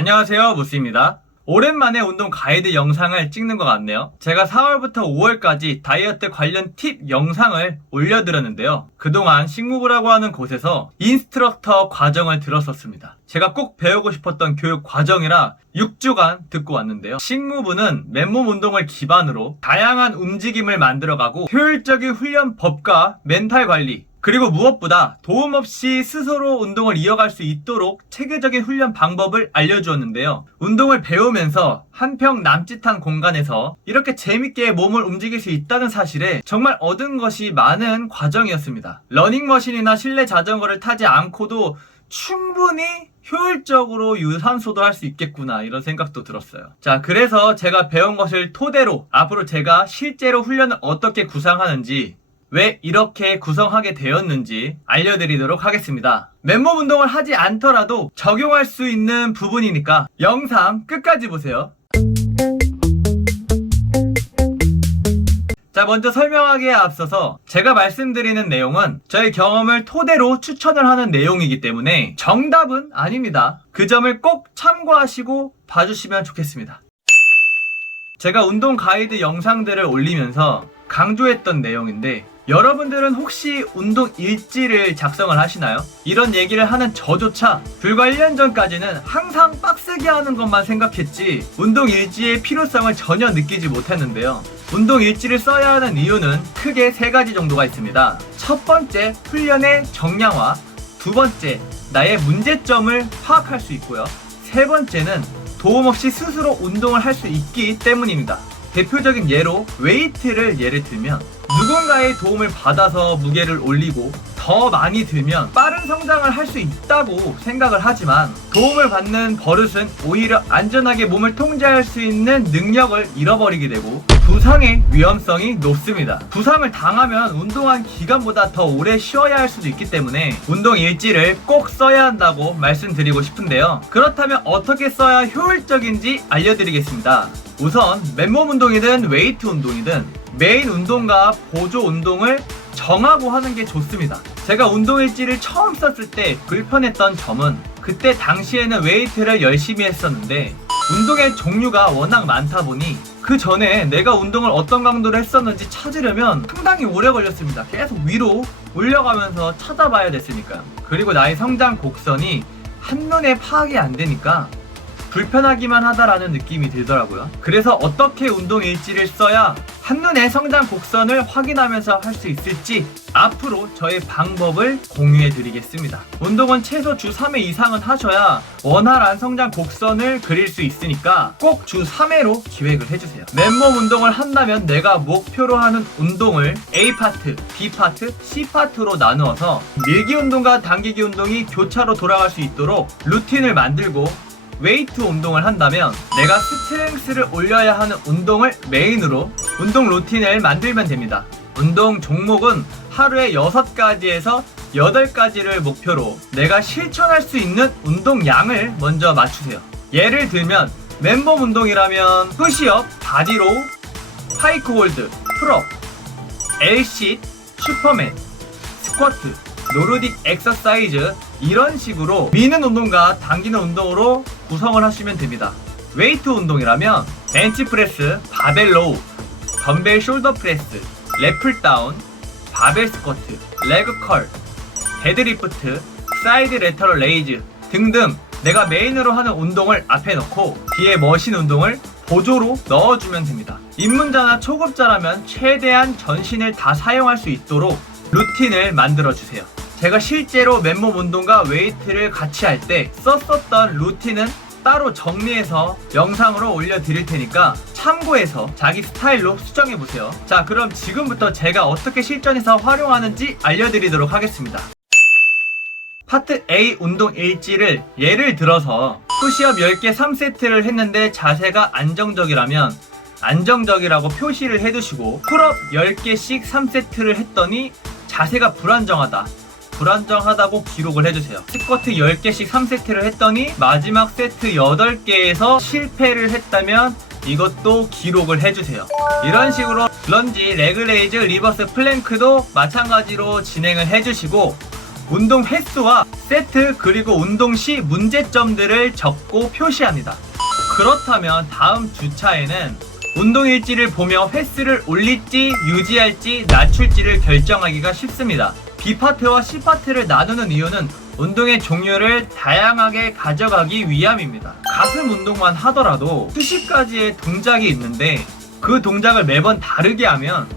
안녕하세요 무스입니다. 오랜만에 운동 가이드 영상을 찍는 것 같네요. 제가 4월부터 5월까지 다이어트 관련 팁 영상을 올려드렸는데요. 그동안 식무부라고 하는 곳에서 인스트럭터 과정을 들었었습니다. 제가 꼭 배우고 싶었던 교육 과정이라 6주간 듣고 왔는데요. 식무부는 맨몸 운동을 기반으로 다양한 움직임을 만들어가고 효율적인 훈련 법과 멘탈 관리 그리고 무엇보다 도움 없이 스스로 운동을 이어갈 수 있도록 체계적인 훈련 방법을 알려주었는데요. 운동을 배우면서 한평 남짓한 공간에서 이렇게 재밌게 몸을 움직일 수 있다는 사실에 정말 얻은 것이 많은 과정이었습니다. 러닝머신이나 실내 자전거를 타지 않고도 충분히 효율적으로 유산소도 할 수 있겠구나 이런 생각도 들었어요. 자, 그래서 제가 배운 것을 토대로 앞으로 제가 실제로 훈련을 어떻게 구상하는지 왜 이렇게 구성하게 되었는지 알려드리도록 하겠습니다. 맨몸 운동을 하지 않더라도 적용할 수 있는 부분이니까 영상 끝까지 보세요. 자, 먼저 설명하기에 앞서서 제가 말씀드리는 내용은 저의 경험을 토대로 추천을 하는 내용이기 때문에 정답은 아닙니다. 그 점을 꼭 참고하시고 봐주시면 좋겠습니다. 제가 운동 가이드 영상들을 올리면서 강조했던 내용인데 여러분들은 혹시 운동 일지를 작성을 하시나요? 이런 얘기를 하는 저조차 불과 1년 전까지는 항상 빡세게 하는 것만 생각했지 운동 일지의 필요성을 전혀 느끼지 못했는데요. 운동 일지를 써야 하는 이유는 크게 세 가지 정도가 있습니다. 첫 번째, 훈련의 정량화. 두 번째, 나의 문제점을 파악할 수 있고요. 세 번째는 도움 없이 스스로 운동을 할 수 있기 때문입니다. 대표적인 예로 웨이트를 예를 들면 누군가의 도움을 받아서 무게를 올리고 더 많이 들면 빠른 성장을 할 수 있다고 생각을 하지만 도움을 받는 버릇은 오히려 안전하게 몸을 통제할 수 있는 능력을 잃어버리게 되고 부상의 위험성이 높습니다. 부상을 당하면 운동한 기간보다 더 오래 쉬어야 할 수도 있기 때문에 운동 일지를 꼭 써야 한다고 말씀드리고 싶은데요. 그렇다면 어떻게 써야 효율적인지 알려드리겠습니다. 우선 맨몸 운동이든 웨이트 운동이든 메인 운동과 보조 운동을 정하고 하는 게 좋습니다. 제가 운동 일지를 처음 썼을 때 불편했던 점은 그때 당시에는 웨이트를 열심히 했었는데 운동의 종류가 워낙 많다 보니 그 전에 내가 운동을 어떤 강도로 했었는지 찾으려면 상당히 오래 걸렸습니다. 계속 위로 올려가면서 찾아봐야 됐으니까요. 그리고 나의 성장 곡선이 한눈에 파악이 안 되니까 불편하기만 하다라는 느낌이 들더라고요. 그래서 어떻게 운동 일지를 써야 한눈에 성장 곡선을 확인하면서 할 수 있을지 앞으로 저의 방법을 공유해 드리겠습니다. 운동은 최소 주 3회 이상은 하셔야 원활한 성장 곡선을 그릴 수 있으니까 꼭 주 3회로 기획을 해주세요. 맨몸 운동을 한다면 내가 목표로 하는 운동을 A 파트, B 파트, C 파트로 나누어서 밀기 운동과 당기기 운동이 교차로 돌아갈 수 있도록 루틴을 만들고 웨이트 운동을 한다면 내가 스트렝스를 올려야 하는 운동을 메인으로 운동 루틴을 만들면 됩니다. 운동 종목은 하루에 6가지에서 8가지를 목표로 내가 실천할 수 있는 운동량을 먼저 맞추세요. 예를 들면 맨몸 운동이라면 푸시업, 바디로우, 하이크 홀드, 풀업, Lsit, 슈퍼맨, 스쿼트, 노르딕 엑서사이즈 이런 식으로 미는 운동과 당기는 운동으로 구성을 하시면 됩니다. 웨이트 운동이라면 벤치 프레스, 바벨 로우, 덤벨 숄더 프레스, 랩풀 다운, 바벨 스쿼트, 레그 컬, 데드리프트, 사이드 레터럴 레이즈 등등 내가 메인으로 하는 운동을 앞에 놓고 뒤에 머신 운동을 보조로 넣어주면 됩니다. 입문자나 초급자라면 최대한 전신을 다 사용할 수 있도록 루틴을 만들어주세요. 제가 실제로 맨몸 운동과 웨이트를 같이 할 때 썼었던 루틴은 따로 정리해서 영상으로 올려드릴 테니까 참고해서 자기 스타일로 수정해보세요. 자, 그럼 지금부터 제가 어떻게 실전에서 활용하는지 알려드리도록 하겠습니다. 파트 A 운동 일지를 예를 들어서 푸시업 10개 3세트를 했는데 자세가 안정적이라면 안정적이라고 표시를 해두시고 풀업 10개씩 3세트를 했더니 자세가 불안정하다 불안정하다고 기록을 해주세요 스쿼트 10개씩 3세트를 했더니 마지막 세트 8개에서 실패를 했다면 이것도 기록을 해주세요 이런 식으로 런지, 레그레이즈, 리버스 플랭크도 마찬가지로 진행을 해주시고 운동 횟수와 세트 그리고 운동 시 문제점들을 적고 표시합니다. 그렇다면 다음 주차에는 운동 일지를 보며 횟수를 올릴지 유지할지 낮출지를 결정하기가 쉽습니다. B파트와 C파트를 나누는 이유는 운동의 종류를 다양하게 가져가기 위함입니다. 가슴 운동만 하더라도 수십 가지의 동작이 있는데 그 동작을 매번 다르게 하면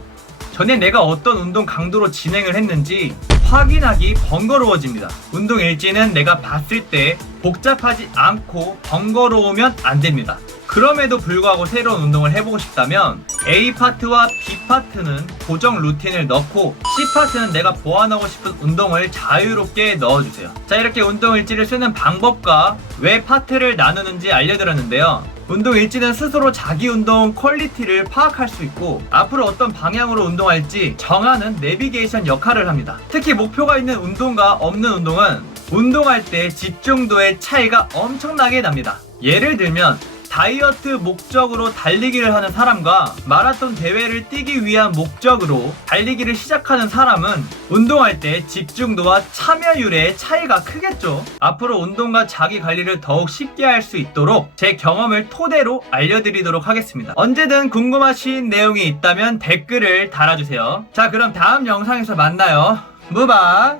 전에 내가 어떤 운동 강도로 진행을 했는지 확인하기 번거로워집니다. 운동 일지는 내가 봤을 때 복잡하지 않고 번거로우면 안 됩니다. 그럼에도 불구하고 새로운 운동을 해보고 싶다면 A 파트와 B 파트는 고정 루틴을 넣고 C 파트는 내가 보완하고 싶은 운동을 자유롭게 넣어주세요. 자 이렇게 운동 일지를 쓰는 방법과 왜 파트를 나누는지 알려드렸는데요. 운동 일지는 스스로 자기 운동 퀄리티를 파악할 수 있고 앞으로 어떤 방향으로 운동할지 정하는 내비게이션 역할을 합니다. 특히 목표가 있는 운동과 없는 운동은 운동할 때 집중도의 차이가 엄청나게 납니다. 예를 들면 다이어트 목적으로 달리기를 하는 사람과 마라톤 대회를 뛰기 위한 목적으로 달리기를 시작하는 사람은 운동할 때 집중도와 참여율의 차이가 크겠죠. 앞으로 운동과 자기 관리를 더욱 쉽게 할 수 있도록 제 경험을 토대로 알려드리도록 하겠습니다. 언제든 궁금하신 내용이 있다면 댓글을 달아주세요. 자, 그럼 다음 영상에서 만나요. 무바!